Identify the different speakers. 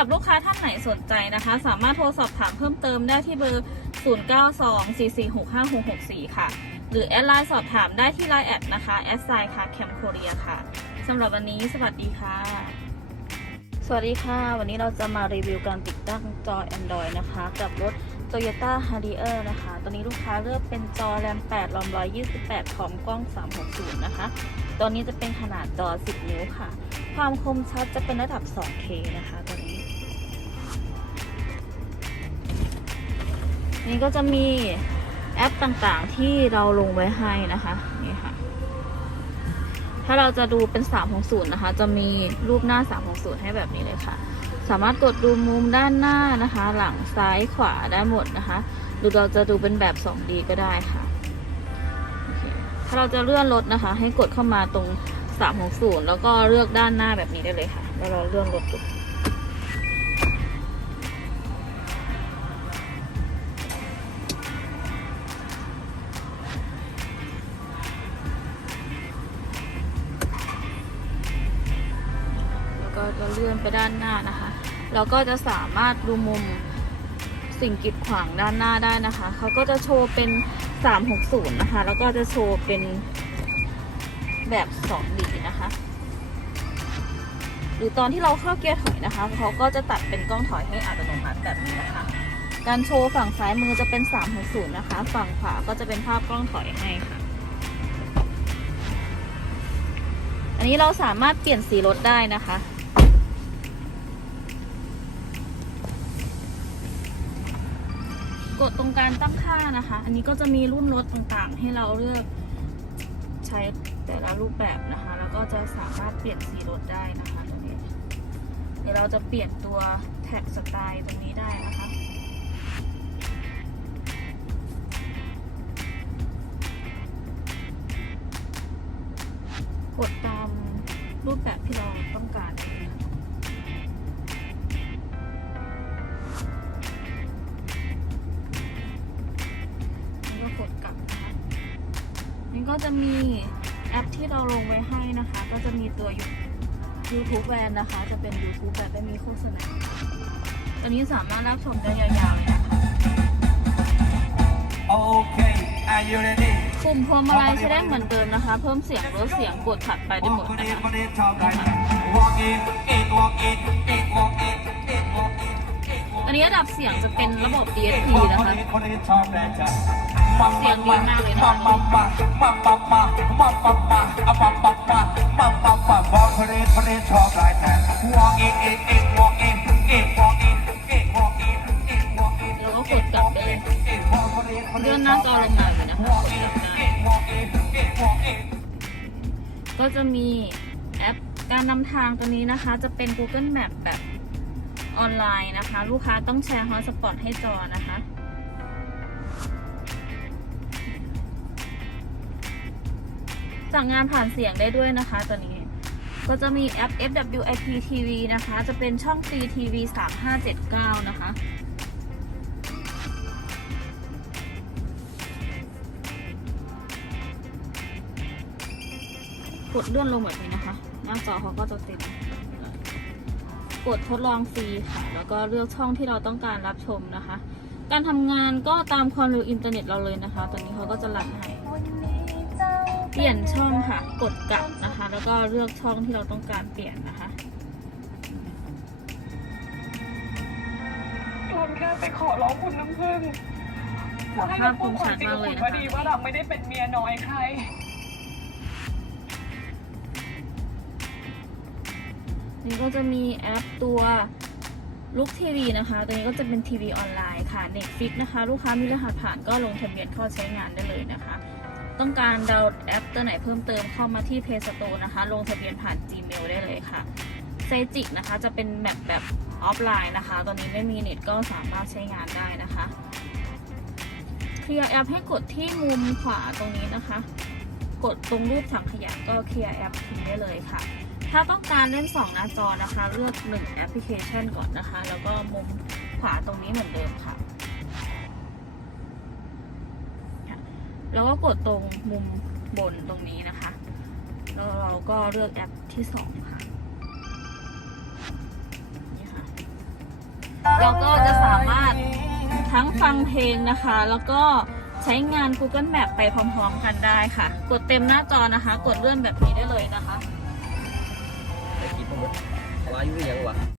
Speaker 1: รับลูกค้าท่านไหนสนใจนะคะ สามารถโทรสอบถามเพิ่มเติมได้ที่เบอร์ 0924465664 ค่ะ หรือแอดไลน์สอบถามได้ที่ไลน์แอดนะคะแอดไซค่ะแคมโคเรียค่ะสำหรับวันนี้สวัสดีค่ะ สวัสดีค่ะ วันนี้เราจะมารีวิวการติดตั้งจอ Android นะคะ กับรถ Toyota Harrier นะคะ ตัวนี้ลูกค้าเลือกเป็นจอ RAM 8 ROM 128 พร้อมกล้อง 360 นะคะ ตัวนี้จะเป็นขนาดจอ 10 นิ้วค่ะ ความคมชัดจะเป็นระดับ 2K นะคะ ตัวนี้ นี่ก็จะมีแอปต่างๆที่เราลงไว้ให้นะคะ นี่ค่ะ ถ้าเราจะดูเป็น 360 นะคะ จะมีรูปหน้า 360 ให้แบบนี้เลยค่ะ สามารถกดดูมุมด้านหน้านะคะ หลังซ้ายขวาได้หมดนะคะ หรือเราจะดูเป็นแบบ 2D ก็ได้ค่ะถ้าเราจะเลื่อนรถนะคะ ให้กดเข้ามาตรง 360 แล้วก็เลือกด้านหน้าแบบนี้ได้เลยค่ะ แล้วเราเลื่อนรถดู ก็จะเลื่อนไปด้านหน้านะคะเราก็จะสามารถดูมุมสิ่งกีดขวางด้านหน้าได้นะคะ เขาก็จะโชว์เป็น 360 นะคะ แล้วก็จะโชว์เป็นแบบ 2D นะคะ หรือตอนที่เราเข้าเกียร์ถอยนะคะ เขาก็จะตัดเป็นกล้องถอยให้อัตโนมัติแบบนี้นะคะ การโชว์ฝั่งซ้ายมือจะเป็น 360 นะคะ ฝั่งขวาก็จะเป็นภาพกล้องถอยให้ค่ะ อันนี้เราสามารถเปลี่ยนสีรถได้นะคะ กดตรงการตั้งค่านะคะ อันนี้ก็จะมีรุ่นรถต่างๆ ให้เราเลือกใช้แต่ละรูปแบบนะคะ แล้วก็จะสามารถเปลี่ยนสีรถได้นะคะตรงนี้เดี๋ยวเราจะเปลี่ยนตัวแท็กสไตล์ตรงนี้ได้นะคะกดตามรูปแบบที่เราต้องการเลยค่ะ ก็จะมีแอปที่เราลงไว้ให้นะคะ ก็จะมีตัว YouTube แวนนะคะ จะเป็น YouTube แบบไม่มีโฆษณาตอนนี้สามารถรับชมได้ยาวๆเลยนะคะ
Speaker 2: Okay, are you ready?
Speaker 1: ปุ่มพวงมาลัยใช้ได้เหมือนเดิมนะคะ เพิ่มเสียงลดเสียงกดถัดไปได้หมด
Speaker 2: Walk
Speaker 1: นะ
Speaker 2: in,
Speaker 1: คะ
Speaker 2: walk in, talk right. Walk in, in, walk in, in, walk in, in, walk in, in, walk
Speaker 1: อันนี้ระดับเสียงจะเป็นระบบ DSP
Speaker 2: in.
Speaker 1: นะคะ เลื่อนหน้าจอลงมาเลยนะคะก็จะมีแอปการนำทางตัวนี้นะคะ จะเป็น Google Map แบบออนไลน์นะคะ ลูกค้าต้องแชร์ฮอตสปอตให้จอนะคะ สั่งงานผ่านเสียงได้ด้วยนะคะตัวนี้ ก็จะมีแอป FWIP TV นะคะ จะเป็นช่อง Free TV 3579 นะคะ กดเลื่อนลงแบบนี้นะคะ หน้าจอเขาก็จะเต็มกดทดลองฟรีค่ะ แล้วก็เลือกช่องที่เราต้องการรับชมนะคะ การทำงานก็ตามความเร็วอินเทอร์เน็ตเราเลยนะคะ ตอนนี้เขาก็จะรันให้ เปลี่ยนช่องค่ะ กดกลับนะคะ แล้วก็เลือกช่องที่เราต้องการเปลี่ยนนะคะ
Speaker 3: ทนแค่ไปขอร้องคุณน้ำผึ้ง
Speaker 1: ภาพคมชัดมากเลยนะคะ
Speaker 3: ว่าดีว่าเราไม่ได้เป็นเมียน้อยใคร
Speaker 1: นี่ก็จะมีแอปตัวลุกทีวีนะคะ ตัวนี้ก็จะเป็นทีวีออนไลน์ค่ะ Netflix นะคะ ลูกค้ามีรหัสผ่านก็ลงทะเบียนเข้าใช้งานได้เลยนะคะ ต้องการดาวน์แอปตัวไหนเพิ่มเติมเข้ามาที่ Play Store นะคะ ลงทะเบียนผ่าน Gmail ได้เลยค่ะเซจิกนะคะจะเป็นแบบแบบออฟไลน์นะคะ ตอนนี้ไม่มีเน็ตก็สามารถใช้งานได้นะคะ เคลียร์แอปให้กดที่มุมขวาตรงนี้นะคะ กดตรงรูปถังขยะก็เคลียร์แอปทิ้งได้เลยค่ะ ถ้าต้องการเล่น 2 หน้าจอนะคะ เลือก 1 แอปพลิเคชันก่อนนะคะ แล้วก็มุมขวาตรงนี้เหมือนเดิมค่ะ แล้วก็กดตรงมุมบนตรงนี้นะคะแล้วเราก็เลือกแอปที่2ค่ะนี่ค่ะ เราก็จะสามารถทั้งฟังเพลงนะคะ แล้วก็ใช้งาน Google Map ไปพร้อมๆกันได้ค่ะ กดเต็มหน้าจอนะคะ กดเลื่อนแบบนี้ได้เลยนะคะ